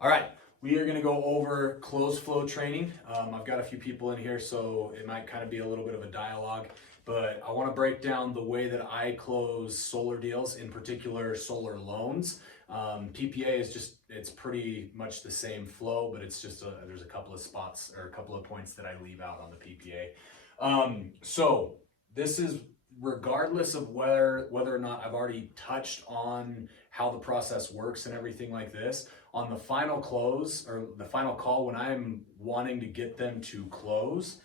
All right, we are going to go over closed flow training. I've got a few people in here, so it might kind of be a little bit of a dialogue, but I want to break down the way that I close solar deals, in particular solar loans. PPA is just, it's pretty much the same flow, but it's just, there's a couple of spots or a couple of points that I leave out on the PPA. So this is regardless of whether or not I've already touched on how the process works and everything like this. On the final close or the final call, when I'm wanting to get them to close,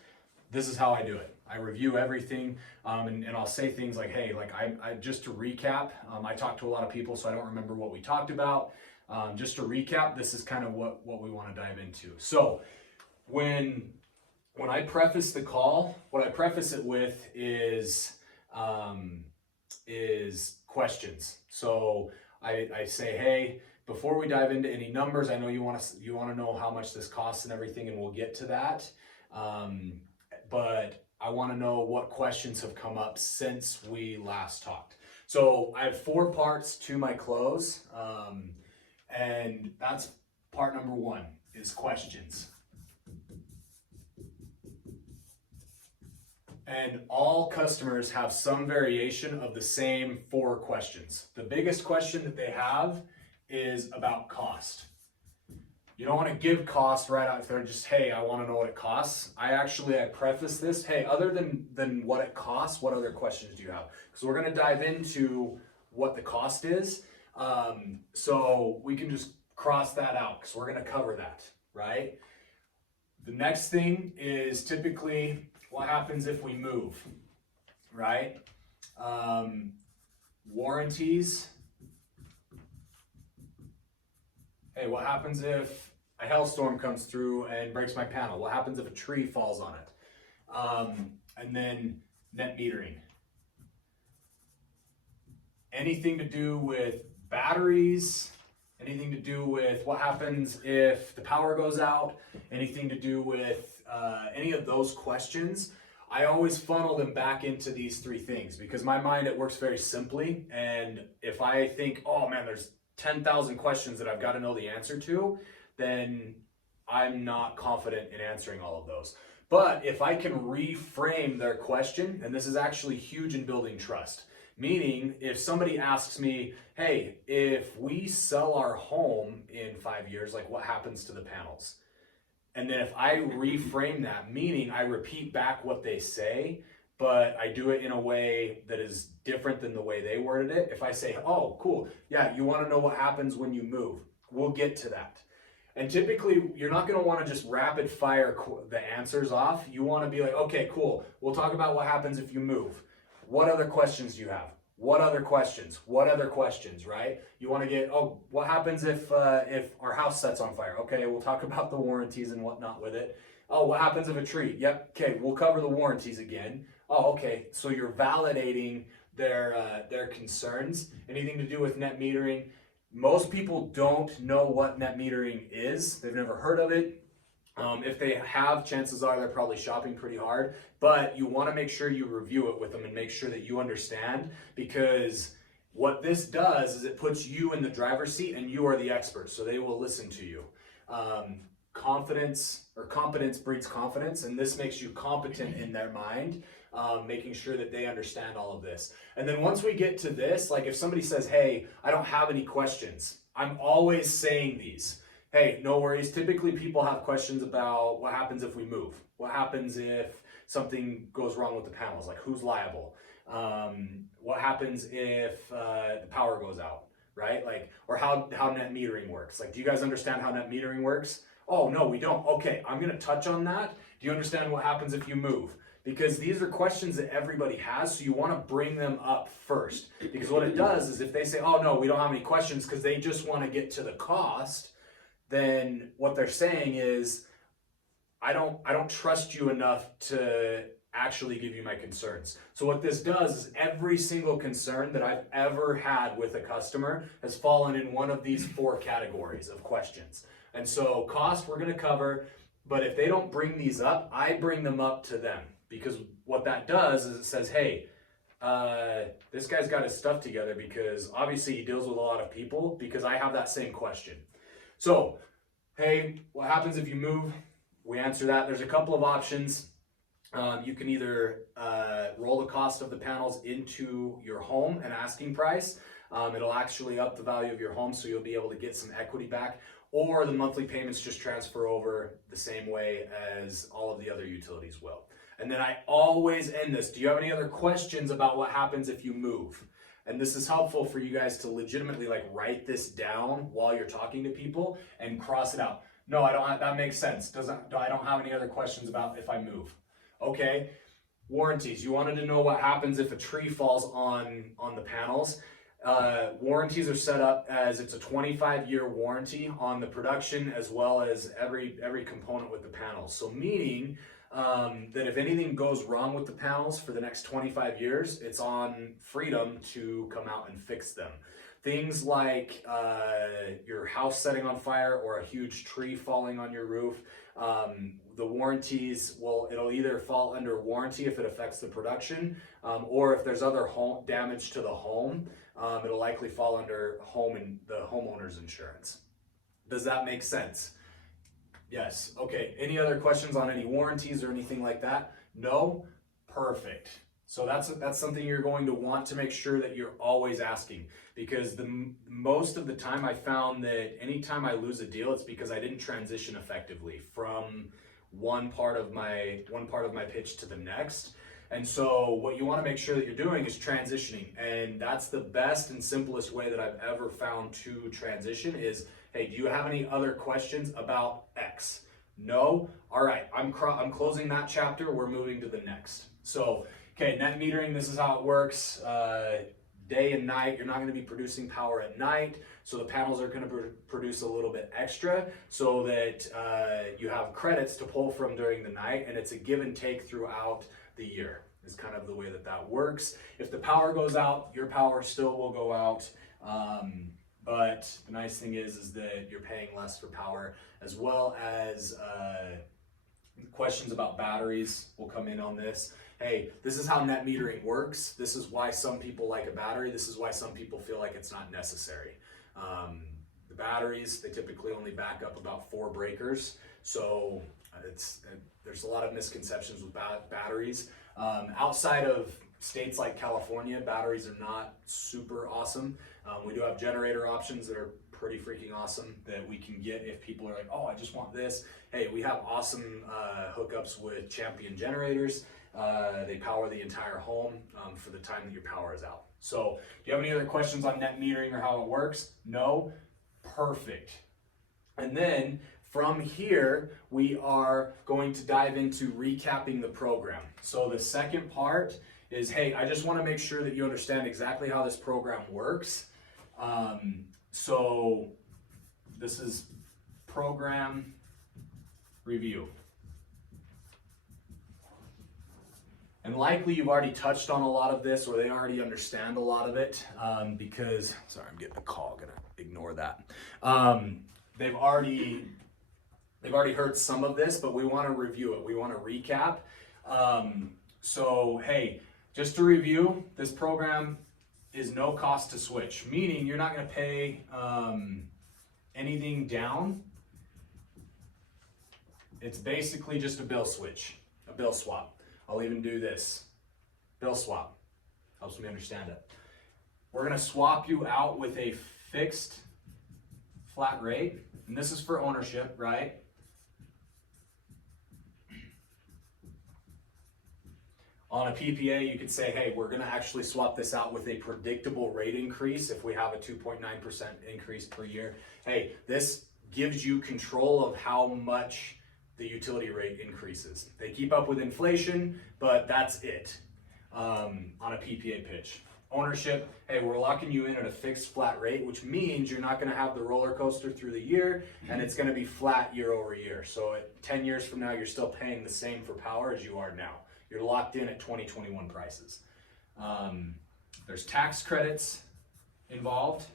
this is how I do it. I review everything, and I'll say things like, hey, like I just to recap, I talked to a lot of people, so I don't remember what we talked about. Just to recap, this is kind of what we want to dive into. So when I preface the call, what I preface it with is questions. So I say, hey, before we dive into any numbers, I know you want to know how much this costs and everything, and we'll get to that. But I want to know what questions have come up since we last talked. So I have 4 parts to my close, and that's part number 1 is questions. And all customers have some variation of the same 4 questions. The biggest question that they have is about cost. You don't want to give cost right out there, just, hey, I want to know what it costs. I preface this, hey, other than what it costs, what other questions do you have? Because we're going to dive into what the cost is. So we can just cross that out because we're going to cover that, right? The next thing is typically what happens if we move, right? Warranties. Hey, what happens if a hailstorm comes through and breaks my panel? What happens if a tree falls on it? And then net metering. Anything to do with batteries, anything to do with what happens if the power goes out, anything to do with any of those questions, I always funnel them back into these 3 things because my mind, it works very simply. And if I think, oh man, there's 10,000 questions that I've got to know the answer to, then I'm not confident in answering all of those. But if I can reframe their question, and this is actually huge in building trust, meaning if somebody asks me, hey, if we sell our home in 5 years, like what happens to the panels? And then if I reframe that, meaning I repeat back what they say, but I do it in a way that is different than the way they worded it. If I say, oh, cool, yeah, you want to know what happens when you move, we'll get to that. And typically, you're not going to want to just rapid fire the answers off. You want to be like, okay, cool, we'll talk about what happens if you move. What other questions do you have? What other questions? What other questions, right? You want to get, oh, what happens if our house sets on fire? Okay, we'll talk about the warranties and whatnot with it. Oh, what happens if a tree? Yep, okay, we'll cover the warranties again. Oh, okay, so you're validating their concerns. Anything to do with net metering? Most people don't know what net metering is. They've never heard of it. If they have, chances are they're probably shopping pretty hard, but you want to make sure you review it with them and make sure that you understand, because what this does is it puts you in the driver's seat and you are the expert, so they will listen to you. Competence breeds confidence, and this makes you competent in their mind, making sure that they understand all of this. And then once we get to this, like if somebody says, hey, I don't have any questions, I'm always saying these. Hey, no worries. Typically people have questions about what happens if we move. What happens if something goes wrong with the panels? Like who's liable? What happens if the power goes out, right? Like, or how net metering works. Like, do you guys understand how net metering works? Oh, no, we don't. Okay, I'm going to touch on that. Do you understand what happens if you move? Because these are questions that everybody has, so you want to bring them up first. Because what it does is if they say, oh, no, we don't have any questions because they just want to get to the cost, then what they're saying is, I don't trust you enough to actually give you my concerns. So what this does is every single concern that I've ever had with a customer has fallen in one of these 4 categories of questions. And so cost we're going to cover, but if they don't bring these up, I bring them up to them, because what that does is it says, hey, this guy's got his stuff together because obviously he deals with a lot of people, because I have that same question. So Hey, what happens if you move? We answer that. There's a couple of options. You can either roll the cost of the panels into your home, an asking price. It'll actually up the value of your home, so you'll be able to get some equity back, or the monthly payments just transfer over the same way as all of the other utilities will. And then I always end this. Do you have any other questions about what happens if you move? And this is helpful for you guys to legitimately like write this down while you're talking to people and cross it out. No, I don't have, that makes sense. I don't have any other questions about if I move. Okay, warranties. You wanted to know what happens if a tree falls on the panels. Warranties are set up as it's a 25-year warranty on the production as well as every component with the panels. So meaning that if anything goes wrong with the panels for the next 25 years, it's on Freedom to come out and fix them. Things like your house setting on fire or a huge tree falling on your roof, the warranties it'll either fall under warranty if it affects the production, or if there's other home damage to the home, it'll likely fall under home and the homeowner's insurance. Does that make sense? Yes. Okay. Any other questions on any warranties or anything like that? No? Perfect. So that's something you're going to want to make sure that you're always asking, because most of the time I found that anytime I lose a deal, it's because I didn't transition effectively from one part of my pitch to the next. And so what you want to make sure that you're doing is transitioning, and that's the best and simplest way that I've ever found to transition is, hey, do you have any other questions about X? No? All right, I'm closing that chapter. We're moving to the next. So, okay, net metering, this is how it works. Day and night, you're not going to be producing power at night, so the panels are going to produce a little bit extra so that you have credits to pull from during the night, and it's a give and take throughout the year is kind of the way that works. If the power goes out, your power still will go out. But the nice thing is that you're paying less for power, as well as questions about batteries will come in on this. Hey, this is how net metering works. This is why some people like a battery. This is why some people feel like it's not necessary. The batteries, they typically only back up about 4 breakers. So there's a lot of misconceptions with batteries. Outside of states like California, batteries are not super awesome. We do have generator options that are pretty freaking awesome that we can get if people are like, oh, I just want this. Hey, we have awesome hookups with Champion generators. They power the entire home for the time that your power is out. So do you have any other questions on net metering or how it works? No? Perfect. And then from here, we are going to dive into recapping the program. So the second part is, hey, I just want to make sure that you understand exactly how this program works. So this is program review. And likely you've already touched on a lot of this, or they already understand a lot of it, because, sorry, I'm getting a call, gonna ignore that. They've already heard some of this, but we want to review it. We want to recap. So, hey, just to review, this program is no cost to switch, meaning you're not going to pay anything down. It's basically just a bill switch, a bill swap. I'll even do this. Bill swap. Helps me understand it. We're going to swap you out with a fixed flat rate, and this is for ownership, right? On a PPA, you could say, hey, we're going to actually swap this out with a predictable rate increase if we have a 2.9% increase per year. Hey, this gives you control of how much the utility rate increases. They keep up with inflation, but that's it on a PPA pitch. Ownership, hey, we're locking you in at a fixed flat rate, which means you're not going to have the roller coaster through the year, and it's going to be flat year over year. So at 10 years from now, you're still paying the same for power as you are now. You're locked in at 2021 prices. There's tax credits involved.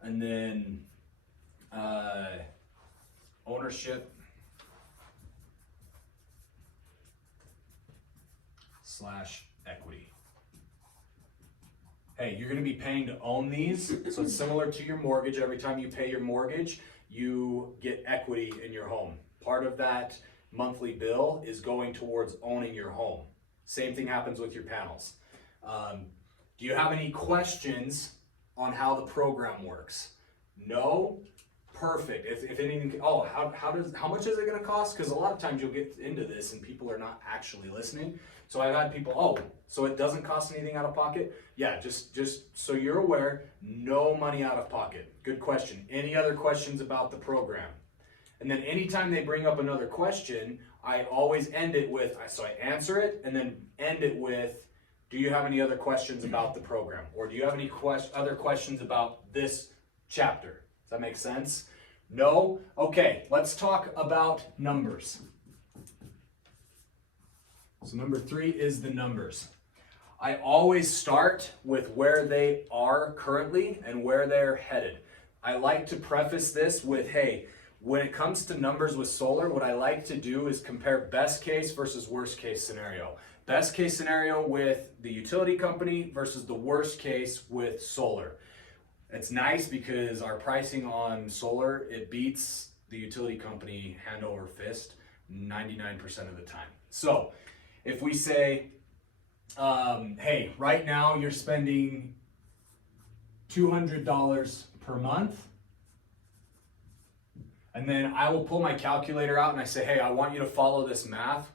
And then ownership / equity. Hey, hey, you're going to be paying to own these. So it's similar to your mortgage. Every time you pay your mortgage, you get equity in your home. Part of that monthly bill is going towards owning your home. Same thing happens with your panels. Do you have any questions on how the program works? No? Perfect. If anything, how much is it going to cost? Because a lot of times you'll get into this and people are not actually listening. So I've had people, so it doesn't cost anything out of pocket? Yeah, just so you're aware, no money out of pocket. Good question. Any other questions about the program? And then anytime they bring up another question, I always end it with, so I answer it and then end it with, do you have any other questions about the program? Or do you have any other questions about this chapter? Does that make sense? No? Okay, let's talk about numbers. So number 3 is the numbers. I always start with where they are currently and where they're headed. I like to preface this with, hey, when it comes to numbers with solar, what I like to do is compare best case versus worst case scenario. Best case scenario with the utility company versus the worst case with solar. It's nice because our pricing on solar, it beats the utility company hand over fist 99% of the time. So if we say, hey, right now you're spending $200 per month, and then I will pull my calculator out and I say, hey, I want you to follow this math.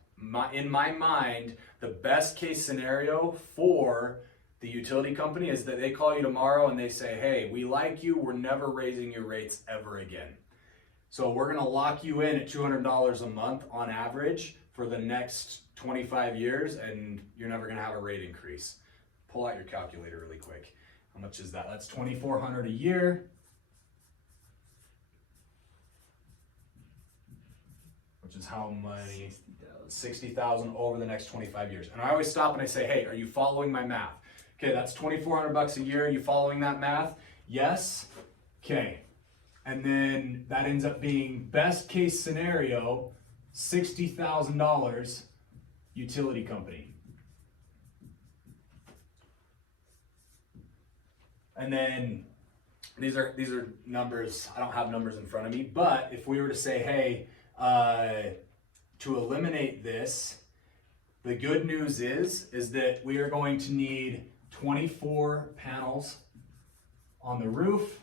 In my mind, the best case scenario for the utility company is that they call you tomorrow and they say, hey, we like you, we're never raising your rates ever again. So we're gonna lock you in at $200 a month on average for the next 25 years and you're never gonna have a rate increase. Pull out your calculator really quick. How much is that? That's $2,400 a year. Which is how many? 60,000 over the next 25 years. And I always stop and I say, hey, are you following my math? Okay, that's $2,400 a year. Are you following that math? Yes. Okay. And then that ends up being best case scenario, $60,000 utility company. And then these are numbers. I don't have numbers in front of me, but if we were to say, hey, to eliminate this, the good news is that we are going to need 24 panels on the roof.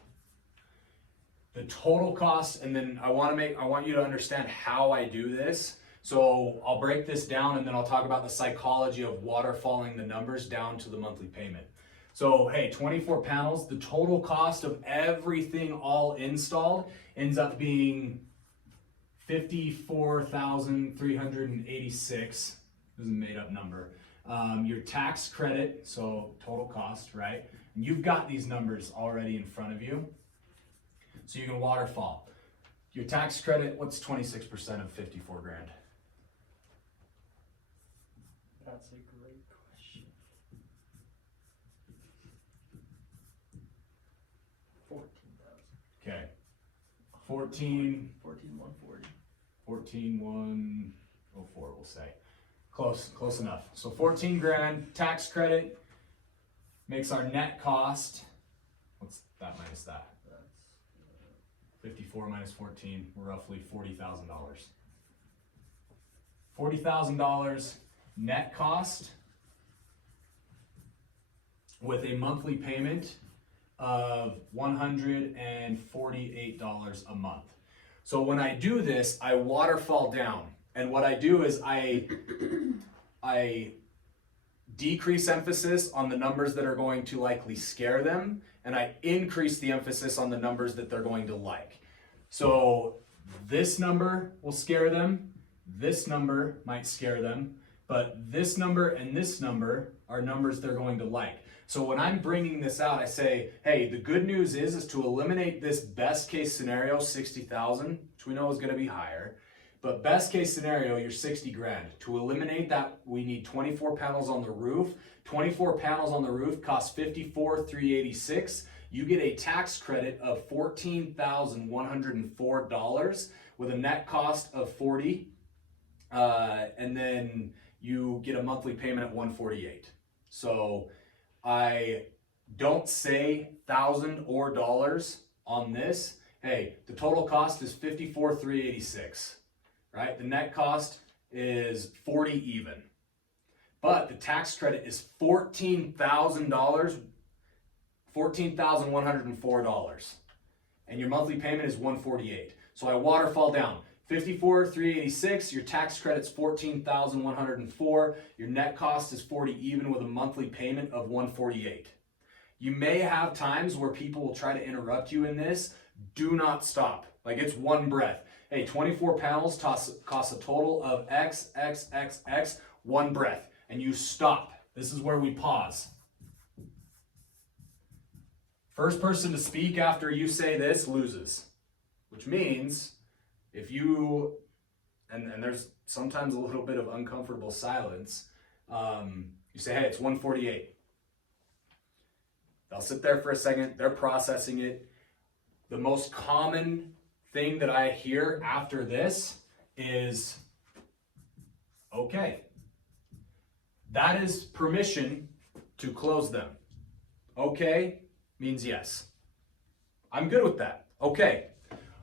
The total cost, and then I want you to understand how I do this. So I'll break this down and then I'll talk about the psychology of waterfalling the numbers down to the monthly payment. So hey, 24 panels, the total cost of everything all installed ends up being $54,386. This is a made up number. Your tax credit, so total cost, right? And you've got these numbers already in front of you. So you can waterfall. Your tax credit, what's 26% of 54 grand? That's a great question. 14,000. Okay. 14,140. 14,104, we'll say. Close enough. So 14 grand tax credit makes our net cost, what's that minus that? That's 54 minus 14, we're roughly $40,000. $40,000 net cost with a monthly payment of $148 a month. So when I do this, I waterfall down. And what I do is I decrease emphasis on the numbers that are going to likely scare them, and I increase the emphasis on the numbers that they're going to like. So this number will scare them, this number might scare them, but this number and this number are numbers they're going to like. So when I'm bringing this out, I say, hey, the good news is to eliminate this best case scenario, 60,000, which we know is going to be higher. But best case scenario, you're 60 grand. To eliminate that, we need 24 panels on the roof. 24 panels on the roof cost $54,386. You get a tax credit of $14,104 with a net cost of $40. And then you get a monthly payment at $148. So I don't say thousand or dollars on this. Hey, the total cost is $54,386, right? The net cost is 40 even. But the tax credit is $14,000, $14,104. And your monthly payment is $148. So I waterfall down. $54,386, your tax credit's $14,104, your net cost is 40 even with a monthly payment of $148. You may have times where people will try to interrupt you in this. Do not stop. Like, it's one breath. Hey, 24 panels cost a total of X, one breath. And you stop. This is where we pause. First person to speak after you say this loses. Which means if you, and there's sometimes a little bit of uncomfortable silence, you say, hey, it's 148. They'll sit there for a second, they're processing it. The most common thing that I hear after this is, okay. That is permission to close them. Okay means yes. I'm good with that. Okay.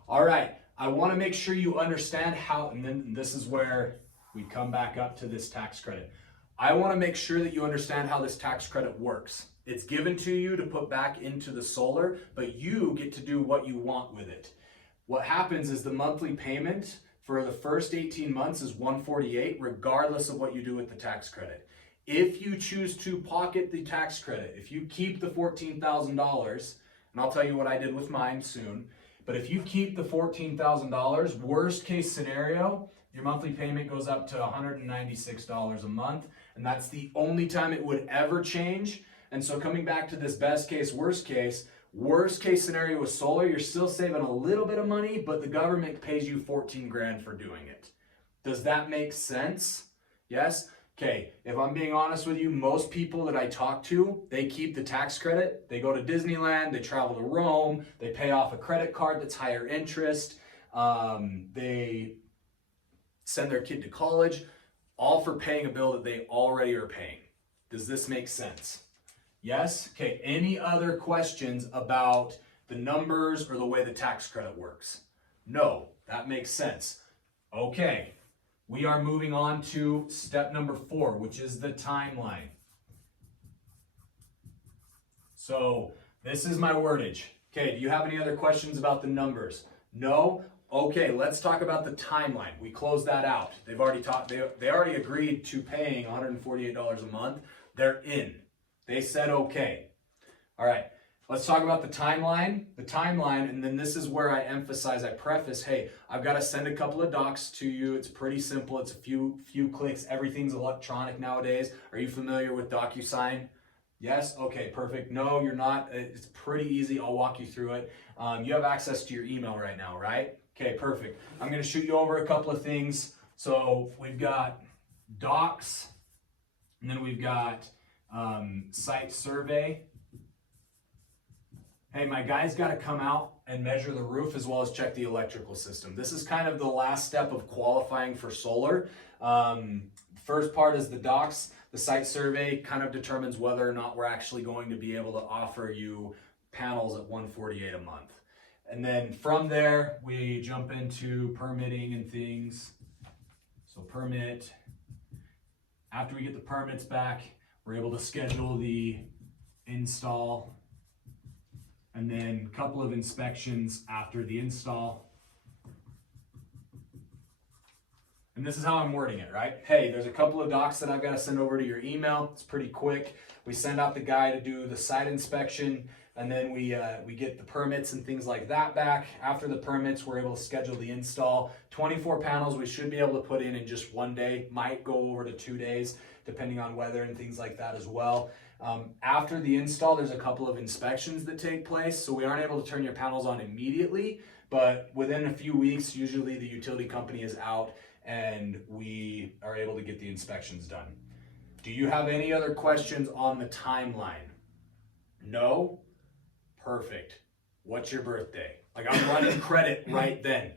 All right. I want to make sure you understand how, and then this is where we come back up to this tax credit. I want to make sure that you understand how this tax credit works. It's given to you to put back into the solar, but you get to do what you want with it. What happens is the monthly payment for the first 18 months is $148, regardless of what you do with the tax credit. If you choose to pocket the tax credit, if you keep the $14,000, and I'll tell you what I did with mine soon, but if you keep the $14,000, worst case scenario, your monthly payment goes up to $196 a month, and that's the only time it would ever change. And so coming back to this best case, worst case scenario with solar, you're still saving a little bit of money, but the government pays you 14 grand for doing it. Does that make sense? Yes? Okay, if I'm being honest with you, most people that I talk to, they keep the tax credit. They go to Disneyland, they travel to Rome, they pay off a credit card that's higher interest, they send their kid to college, all for paying a bill that they already are paying. Does this make sense? Yes? Okay, any other questions about the numbers or the way the tax credit works? No, that makes sense. Okay. We are moving on to step number 4, which is the timeline. So this is my wordage. Okay, do you have any other questions about the numbers? No? Okay, let's talk about the timeline. We closed that out. They've already they already agreed to paying $148 a month. They're in. They said okay. All right. Let's talk about the timeline, and then this is where I emphasize, I preface, hey, I've got to send a couple of docs to you. It's pretty simple. It's a few clicks. Everything's electronic nowadays. Are you familiar with DocuSign? Yes? Okay, perfect. No, you're not. It's pretty easy. I'll walk you through it. You have access to your email right now, right? Okay, perfect. I'm going to shoot you over a couple of things. So we've got docs, and then we've got site survey. Hey, my guy's got to come out and measure the roof as well as check the electrical system. This is kind of the last step of qualifying for solar. First part is the docs. The site survey kind of determines whether or not we're actually going to be able to offer you panels at $148 a month. And then from there, we jump into permitting and things. So permit. After we get the permits back, we're able to schedule the install. And then a couple of inspections after the install. And this is how I'm wording it, right? Hey, there's a couple of docs that I've got to send over to your email. It's pretty quick. We send out the guy to do the site inspection, and then we get the permits and things like that back. After the permits, we're able to schedule the install. 24 panels we should be able to put in just one day. Might go over to 2 days, depending on weather and things like that as well. After the install, there's a couple of inspections that take place, so we aren't able to turn your panels on immediately, but within a few weeks, usually the utility company is out and we are able to get the inspections done. Do you have any other questions on the timeline? No? Perfect. What's your birthday? Like, I'm running credit right then.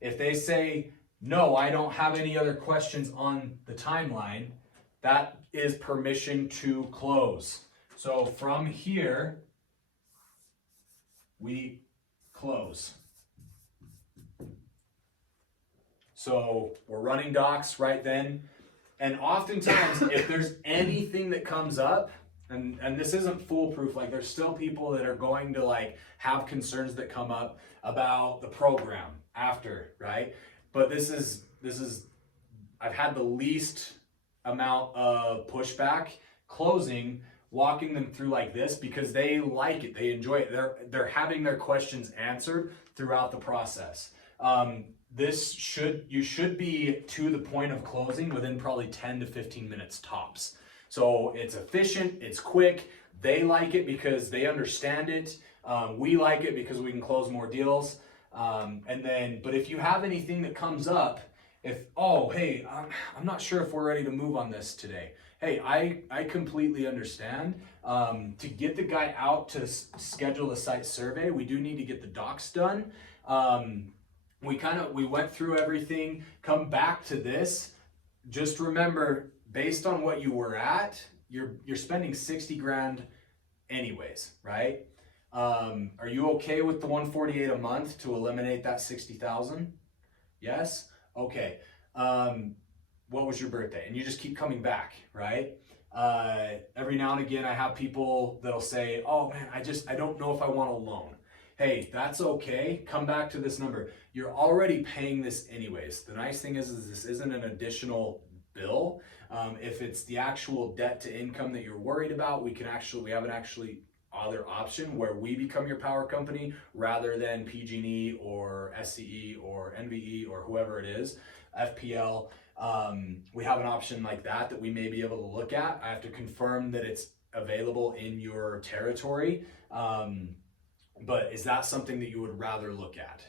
If they say, no, I don't have any other questions on the timeline, that is permission to close. So from here, we close. So we're running docs right then. And oftentimes, if there's anything that comes up, and this isn't foolproof, like there's still people that are going to like have concerns that come up about the program after, right? But this is I've had the least amount of pushback closing, walking them through like this, because they like it, they enjoy it, they're having their questions answered throughout the process. You should be to the point of closing within probably 10 to 15 minutes tops. So it's efficient, it's quick. They like it because they understand it. We like it because we can close more deals. But if you have anything that comes up, hey, I'm not sure if we're ready to move on this today. Hey, I completely understand. To get the guy out to schedule the site survey, we do need to get the docs done. We went through everything, come back to this. Just remember, based on what you were at, you're spending 60 grand anyways, right? Are you okay with the 148 a month to eliminate that 60,000? Yes? Okay. What was your birthday? And you just keep coming back, right? Every now and again, I have people that'll say, oh man, I don't know if I want a loan. Hey, that's okay. Come back to this number. You're already paying this anyways. The nice thing is this isn't an additional bill. If it's the actual debt to income that you're worried about, we have an other option where we become your power company rather than PG&E or SCE or NVE or whoever it is, FPL. We have an option like that we may be able to look at. I have to confirm that it's available in your territory. But is that something that you would rather look at,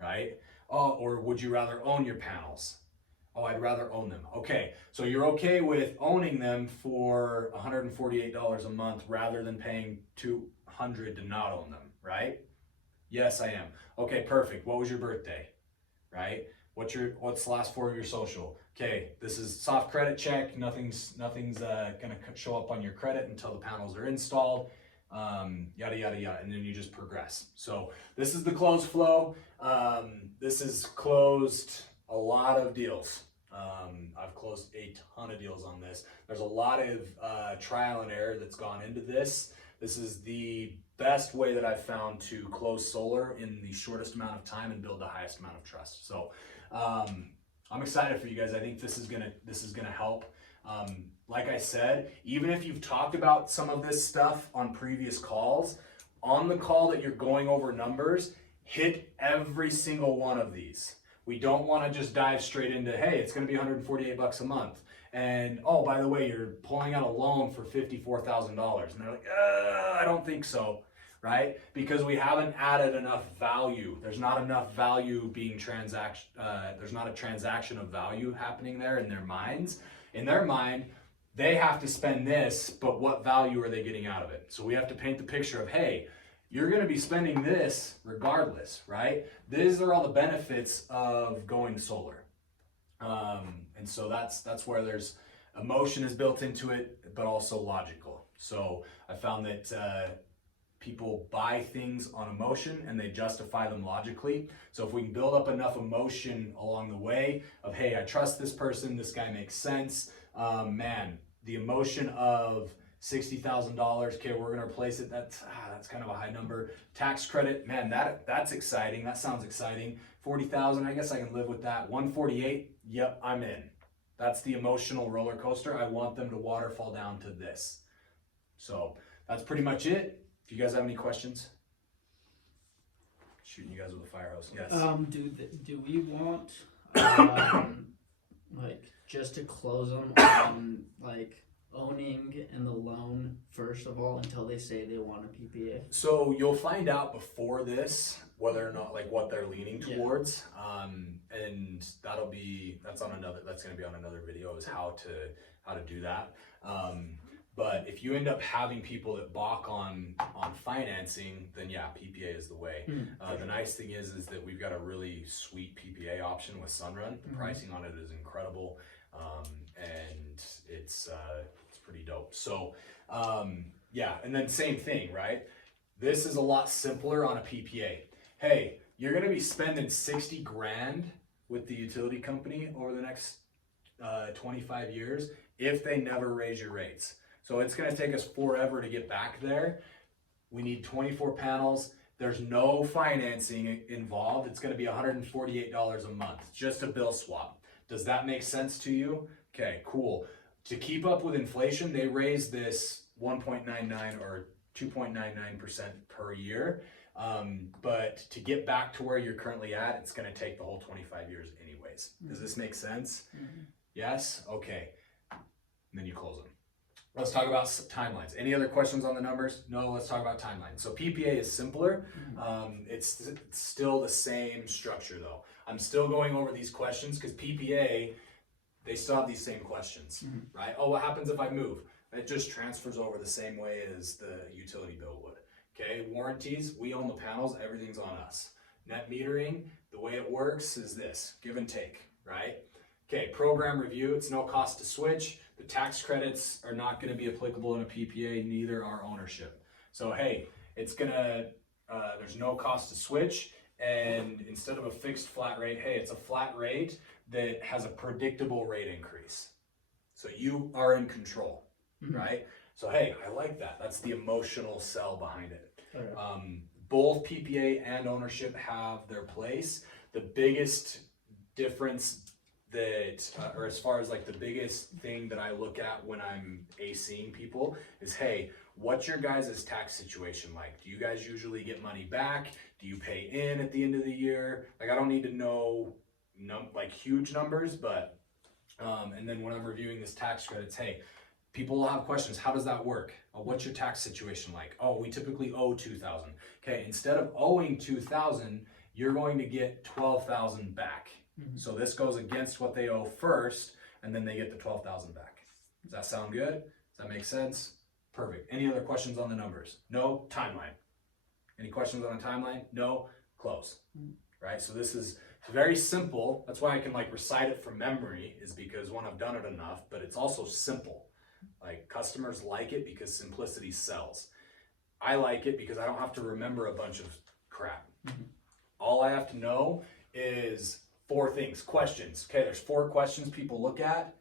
right? Or would you rather own your panels? Oh, I'd rather own them. Okay, so you're okay with owning them for $148 a month rather than paying $200 to not own them, right? Yes, I am. Okay, perfect. What was your birthday, right? What's the last four of your social? Okay, this is soft credit check. Nothing's gonna show up on your credit until the panels are installed. Yada yada yada, and then you just progress. So this is the close flow. This has closed a lot of deals. I've closed a ton of deals on this. There's a lot of trial and error that's gone into this. This is the best way that I've found to close solar in the shortest amount of time and build the highest amount of trust. So I'm excited for you guys. I think this is gonna help. Like I said, even if you've talked about some of this stuff on previous calls, on the call that you're going over numbers, hit every single one of these. We don't want to just dive straight into, hey, it's going to be 148 bucks a month. And, oh, by the way, you're pulling out a loan for $54,000. And they're like, I don't think so, right? Because we haven't added enough value. There's not enough value being there's not a transaction of value happening there in their minds. In their mind, they have to spend this, but what value are they getting out of it? So we have to paint the picture of, hey, you're going to be spending this regardless, right? These are all the benefits of going solar. And so that's where there's emotion is built into it, but also logical. So I found that people buy things on emotion and they justify them logically. So if we can build up enough emotion along the way of, hey, I trust this person, this guy makes sense, the emotion of $60,000, okay, we're gonna replace it, that's kind of a high number. Tax credit, man, that's exciting, that sounds exciting. 40,000, I guess I can live with that. 148, yep, I'm in. That's the emotional roller coaster. I want them to waterfall down to this. So that's pretty much it. If you guys have any questions, shooting you guys with a fire hose. Yes. Do we want like just to close them on like owning and the loan first of all until they say they want a PPA? So you'll find out before this whether or not like what they're leaning towards, and that's going to be on another video is how to do that. But if you end up having people that balk on financing, then yeah, PPA is the way. The nice thing is that we've got a really sweet PPA option with Sunrun. The pricing on it is incredible, and it's pretty dope. So Yeah, and then same thing, right? This is a lot simpler on a PPA. Hey, you're gonna be spending 60 grand with the utility company over the next 25 years if they never raise your rates. So it's gonna take us forever to get back there. We need 24 panels. There's no financing involved. It's gonna be $148 a month, just a bill swap. Does that make sense to you? Okay, cool. To keep up with inflation, they raised this 1.99 or 2.99% per year. But to get back to where you're currently at, it's gonna take the whole 25 years anyways. Does this make sense? Mhm. Yes? Okay. And then you close them. Let's talk about timelines. Any other questions on the numbers? No, let's talk about timelines. So PPA is simpler. It's still the same structure though. I'm still going over these questions because PPA, they still have these same questions, right? Oh, what happens if I move? It just transfers over the same way as the utility bill would. Okay, warranties, we own the panels, everything's on us. Net metering, the way it works is this, give and take, right? Okay, program review, it's no cost to switch. The tax credits are not gonna be applicable in a PPA, neither are ownership. So hey, it's gonna, there's no cost to switch, and instead of a fixed flat rate, hey, it's a flat rate that has a predictable rate increase. So you are in control, right? So hey, I like that. That's the emotional sell behind it. Okay. Both PPA and ownership have their place. The biggest difference that, or as far as like the biggest thing that I look at when I'm ACing people is, hey, what's your guys' tax situation like? Do you guys usually get money back? Do you pay in at the end of the year? Like, I don't need to know like huge numbers, but, and then when I'm reviewing this tax credits, hey, people will have questions. How does that work? What's your tax situation like? Oh, we typically owe 2,000. Okay, instead of owing 2,000, you're going to get 12,000 back. So this goes against what they owe first, and then they get the 12,000 back. Does that sound good? Does that make sense? Perfect. Any other questions on the numbers? No? Timeline. Any questions on the timeline? No? Close. Right? So this is very simple. That's why I can like recite it from memory, is because one, I've done it enough, but it's also simple. Like, customers like it because simplicity sells. I like it because I don't have to remember a bunch of crap. All I have to know is 4 things. Questions. Okay, there's 4 questions people look at.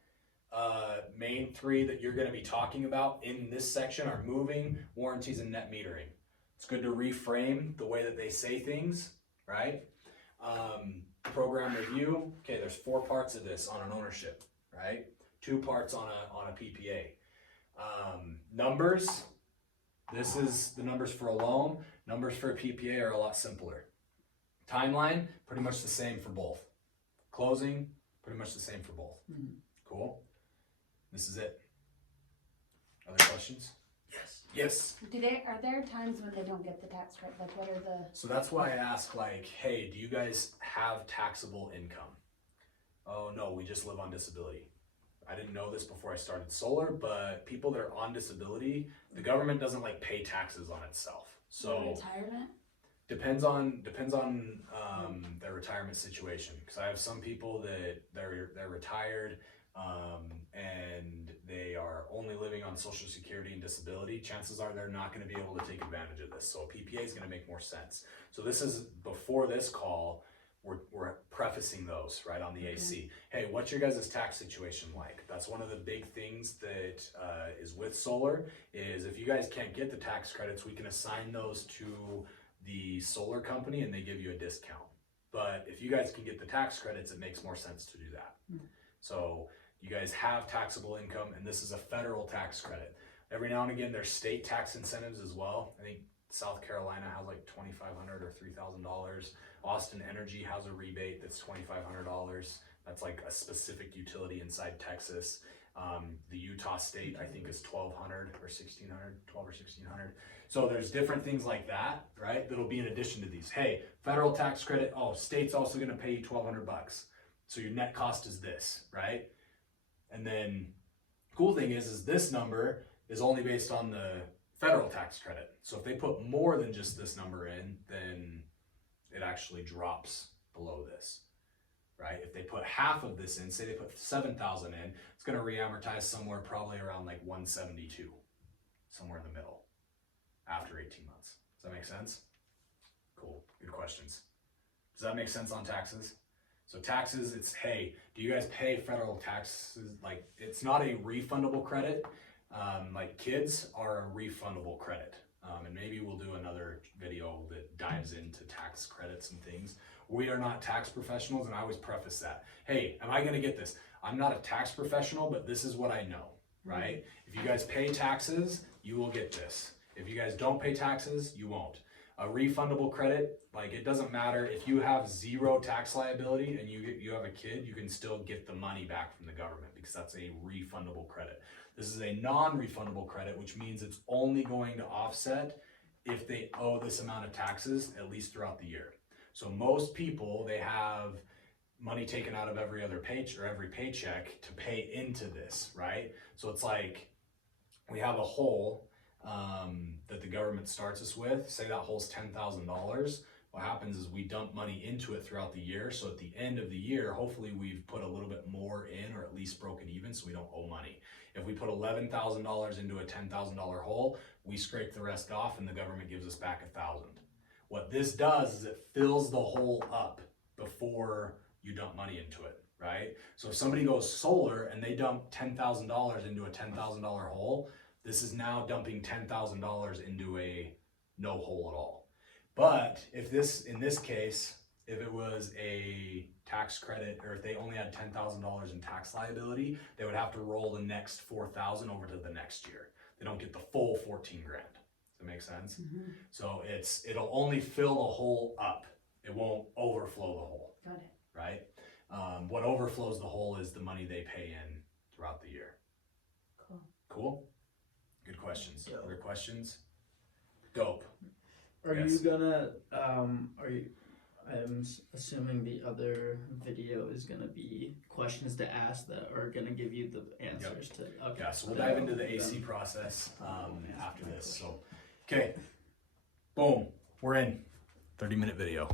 Main 3 that you're going to be talking about in this section are moving, warranties, and net metering. It's good to reframe the way that they say things, right? Program review. Okay, there's 4 parts of this on an ownership, right? 2 parts on a PPA. Numbers. This is the numbers for a loan. Numbers for a PPA are a lot simpler. Timeline, pretty much the same for both. Closing, pretty much the same for both. Cool. This is it. Other questions? Yes. Yes. Are there times when they don't get the tax credit? Like, what are the? So that's why I ask, like, hey, do you guys have taxable income? Oh no, we just live on disability. I didn't know this before I started solar, but people that are on disability, the government doesn't like pay taxes on itself. So Retirement? depends on their retirement situation. Because I have some people that they're retired and they are only living on Social Security and disability. Chances are they're not going to be able to take advantage of this. So a PPA is going to make more sense. So this is before this call. We're prefacing those right on the AC. Hey, what's your guys' tax situation like? That's one of the big things that is with solar, is if you guys can't get the tax credits, we can assign those to the solar company and they give you a discount. But if you guys can get the tax credits, it makes more sense to do that. So you guys have taxable income, and this is a federal tax credit. Every now and again, there's state tax incentives as well. I think South Carolina has like $2,500 or $3,000. Austin Energy has a rebate that's $2,500. That's like a specific utility inside Texas. The Utah state, I think, is $1,200 or $1,600, $1,200 or $1,600. So there's different things like that, right? That'll be in addition to these. Hey, federal tax credit. Oh, state's also going to pay you $1,200. So your net cost is this, right? And then cool thing is this number is only based on the federal tax credit. So if they put more than just this number in, then it actually drops below this, right? If they put half of this in, say they put 7,000 in, it's going to reamortize somewhere probably around like 172, somewhere in the middle after 18 months. Does that make sense? Cool, good questions. Does that make sense on taxes? So taxes, it's, hey, do you guys pay federal taxes? Like, it's not a refundable credit. Like kids are a refundable credit. And maybe we'll do another video that dives into tax credits and things. We are not tax professionals, and I always preface that. Hey, am I gonna get this? I'm not a tax professional, but this is what I know, right? If you guys pay taxes, you will get this. If you guys don't pay taxes, you won't. A refundable credit, like it doesn't matter if you have zero tax liability and you have a kid, you can still get the money back from the government because that's a refundable credit. This is a non-refundable credit, which means it's only going to offset if they owe this amount of taxes at least throughout the year. So most people, they have money taken out of every other paycheck or every paycheck to pay into this, right? So it's like we have a hole that the government starts us with. Say that hole's $10,000. What happens is we dump money into it throughout the year. So at the end of the year, hopefully we've put a little bit more in, or at least broken even, so we don't owe money. If we put $11,000 into a $10,000 hole, we scrape the rest off and the government gives us back $1,000. What this does is it fills the hole up before you dump money into it, right? So if somebody goes solar and they dump $10,000 into a $10,000 hole, this is now dumping $10,000 into a no hole at all. But if this, in this case, if it was a tax credit, or if they only had $10,000 in tax liability, they would have to roll the next 4,000 over to the next year. They don't get the full 14 grand. Does that make sense? Mm-hmm. So it'll only fill the hole up. It won't overflow the hole, Got it. right? What overflows the hole is the money they pay in throughout the year. Cool. Cool? Good questions. Dope. Other questions? Dope. Are Yes. you gonna, I'm assuming the other video is gonna be questions to ask that are gonna give you the answers to, okay. Yeah, so we'll dive into the AC process after this. So, okay, boom, we're in. 30-minute video.